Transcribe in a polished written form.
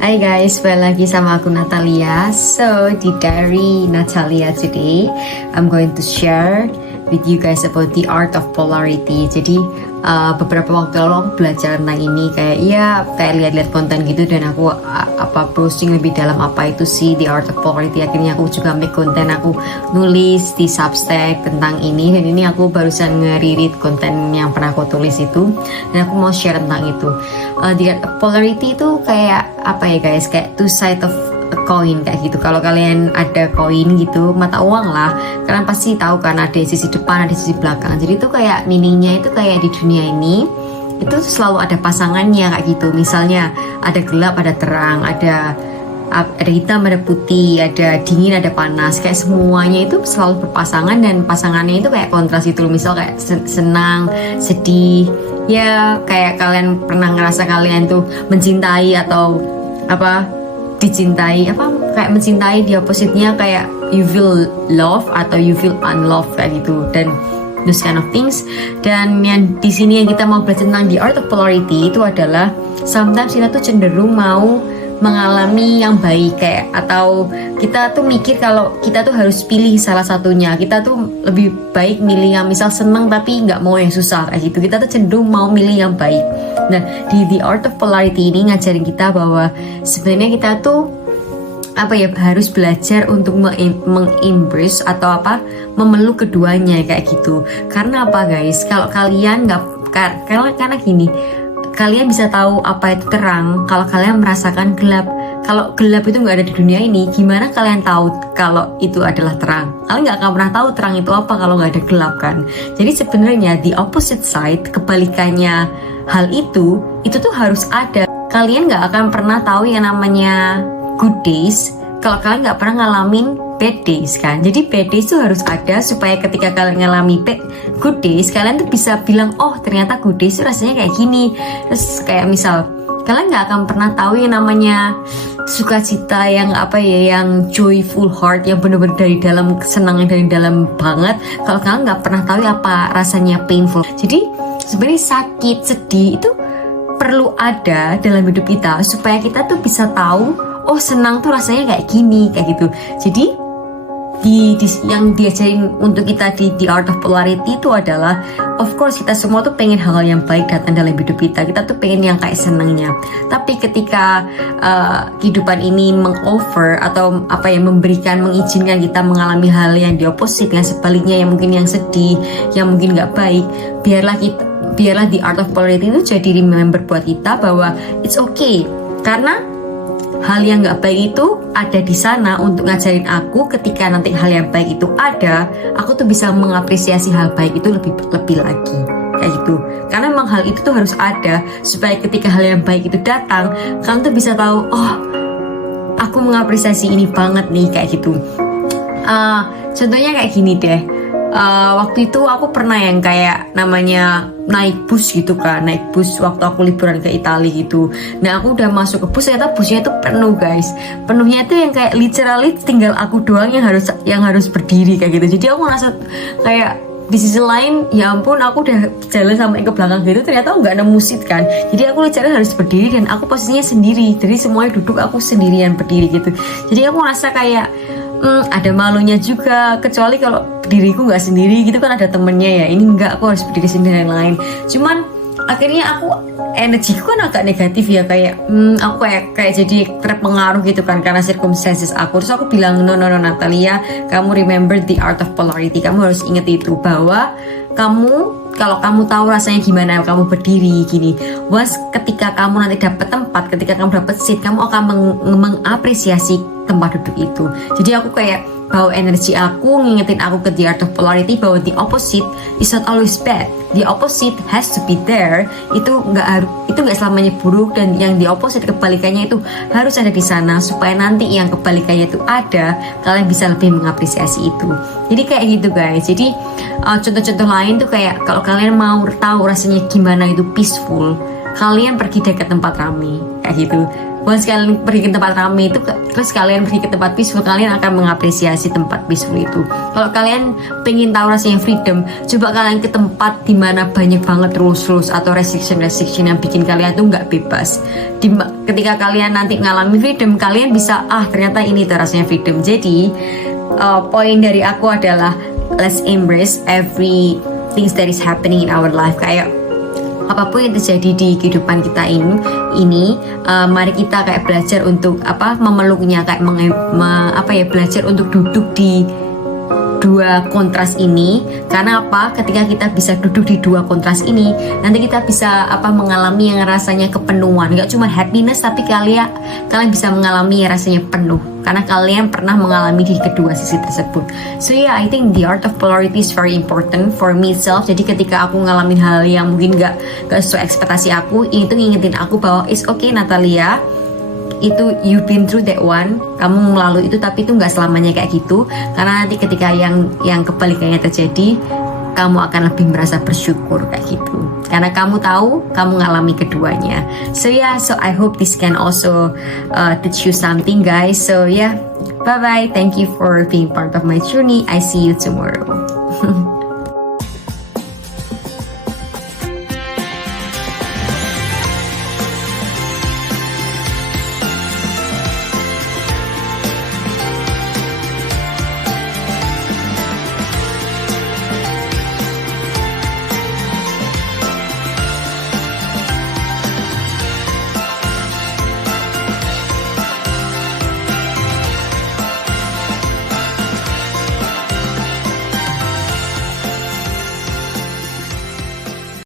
Hai guys, balik lagi sama aku Natalia. So, di diary Natalia today, I'm going to share with you guys about the art of polarity. Jadi, beberapa waktu lalu aku belajar tentang ini kayak lihat-lihat konten gitu, dan aku browsing lebih dalam apa itu sih the art of polarity. Akhirnya aku juga make konten, aku nulis di Substack tentang ini, dan ini aku barusan nge-read konten yang pernah aku tulis itu, dan aku mau share tentang itu. The art of polarity itu kayak apa ya guys, kayak two side of a coin kayak gitu. Kalau kalian ada koin gitu, mata uang lah, kalian pasti tahu kan ada sisi depan, ada sisi belakang. Jadi itu kayak meaningnya itu kayak di dunia ini itu selalu ada pasangannya kayak gitu. Misalnya ada gelap, ada terang, ada hitam, ada putih, ada dingin, ada panas. Kayak semuanya itu selalu berpasangan, dan pasangannya itu kayak kontras itu. Misal kayak senang, sedih. Ya kayak kalian pernah ngerasa kalian tuh mencintai atau dicintai, kayak mencintai, di opposite-nya kayak you feel love atau you feel unloved kayak gitu, dan those kind of things. Dan yang di sini yang kita mau belajar tentang the art of polarity itu adalah sometimes kita tuh cenderung mau mengalami yang baik, kayak atau kita tuh mikir kalau kita tuh harus pilih salah satunya. Kita tuh lebih baik milih yang misal seneng tapi nggak mau yang susah kayak gitu. Kita tuh cenderung mau milih yang baik. Nah, di the art of polarity ini ngajarin kita bahwa sebenarnya kita tuh harus belajar untuk mengembrace atau memeluk keduanya kayak gitu. Karena apa guys? Kalau kalian karena gini, kalian bisa tahu apa itu terang kalau kalian merasakan gelap. Kalau gelap itu nggak ada di dunia ini, gimana kalian tahu kalau itu adalah terang? Kalian nggak akan pernah tahu terang itu apa kalau nggak ada gelap kan. Jadi sebenarnya the opposite side, kebalikannya hal itu tuh harus ada. Kalian nggak akan pernah tahu yang namanya good days kalau kalian nggak pernah ngalamin bad days kan. Jadi bad days itu harus ada supaya ketika kalian ngalami good days, kalian tuh bisa bilang, oh ternyata good days itu rasanya kayak gini. Terus kayak misal kalian nggak akan pernah tahu yang namanya sukacita yang yang joyful heart, yang benar-benar dari dalam, senang dari dalam banget, kalau kalian nggak pernah tahu apa rasanya painful. Jadi sebenarnya sakit, sedih itu perlu ada dalam hidup kita supaya kita tuh bisa tahu, oh senang tuh rasanya kayak gini, kayak gitu. Jadi yang diajarin untuk kita di The Art of Polarity itu adalah, of course kita semua tuh pengen hal-hal yang baik datang dalam hidup kita. Kita tuh pengen yang kayak senangnya. Tapi ketika kehidupan ini mengoffer atau memberikan, mengizinkan kita mengalami hal yang di opposite, yang sebaliknya, yang mungkin yang sedih, yang mungkin nggak baik, biarlah The Art of Polarity itu jadi remember buat kita bahwa it's okay, karena hal yang nggak baik itu ada di sana untuk ngajarin aku. Ketika nanti hal yang baik itu ada, aku tuh bisa mengapresiasi hal baik itu lebih lagi kayak gitu. Karena memang hal itu tuh harus ada supaya ketika hal yang baik itu datang, kalian tuh bisa tahu, oh aku mengapresiasi ini banget nih kayak gitu. Contohnya kayak gini deh. Waktu itu aku pernah yang kayak namanya naik bus gitu kan, naik bus waktu aku liburan ke Italia gitu. Nah aku udah masuk ke bus, ternyata busnya itu penuh guys. Penuhnya itu yang kayak literally tinggal aku doang yang harus berdiri kayak gitu. Jadi aku ngerasa kayak di sisi lain, ya ampun, aku udah jalan sampai ke belakang gitu, ternyata aku nggak nemu seat kan. Jadi aku literally harus berdiri, dan aku posisinya sendiri. Jadi semuanya duduk, aku sendirian berdiri gitu. Jadi aku ngerasa kayak ada malunya juga, kecuali kalau diriku nggak sendiri gitu kan, ada temennya ya. Ini nggak, aku harus berdiri sendiri dan lain. Cuman akhirnya energiku kan agak negatif ya, kayak aku kayak jadi terpengaruh gitu kan karena circumstances aku. Terus aku bilang, no Natalia, kamu remember the art of polarity. Kamu harus inget itu, bahwa kalau kamu tahu rasanya gimana kamu berdiri gini, ketika kamu nanti dapat tempat, ketika kamu dapat seat, kamu akan mengapresiasi tempat duduk itu. Jadi aku kayak bawa energi aku, ngingetin aku ke the art of polarity, bahwa the opposite is not always bad. The opposite has to be there. Itu nggak selamanya buruk, dan yang the opposite, kebalikannya itu harus ada di sana supaya nanti yang kebalikannya itu ada, kalian bisa lebih mengapresiasi itu. Jadi kayak gitu guys. Jadi contoh-contoh lain tuh kayak kalau kalian mau tahu rasanya gimana itu peaceful, kalian pergi deh ke tempat ramai kayak gitu. once kalian pergi ke tempat ramai itu terus kalian pergi ke tempat peaceful, kalian akan mengapresiasi tempat peaceful itu. Kalau kalian pengen tahu rasanya freedom, coba kalian ke tempat dimana banyak banget rules atau restriction yang bikin kalian tuh nggak bebas. Ketika kalian nanti ngalami freedom, kalian bisa ternyata ini tuh rasanya freedom. Jadi poin dari aku adalah let's embrace every things that is happening in our life. Kayak apapun yang terjadi di kehidupan kita ini, mari kita kayak belajar untuk memeluknya, kayak belajar untuk duduk di dua kontras ini. Karena ketika kita bisa duduk di dua kontras ini, nanti kita bisa mengalami yang rasanya kepenuhan, nggak cuma happiness, tapi kalian bisa mengalami yang rasanya penuh karena kalian pernah mengalami di kedua sisi tersebut. So yeah, I think the art of polarity is very important for me self. Jadi ketika aku ngalamin hal yang mungkin gak sesuai ekspektasi aku, itu ngingetin aku bahwa it's okay Natalia, itu you've been through that one, kamu melalui itu, tapi itu nggak selamanya kayak gitu. Karena nanti ketika yang kebalikannya terjadi, kamu akan lebih merasa bersyukur kayak gitu, karena kamu tahu kamu ngalami keduanya. So yeah, so I hope this can also teach you something guys. So yeah, bye bye, thank you for being part of my journey. I see you tomorrow.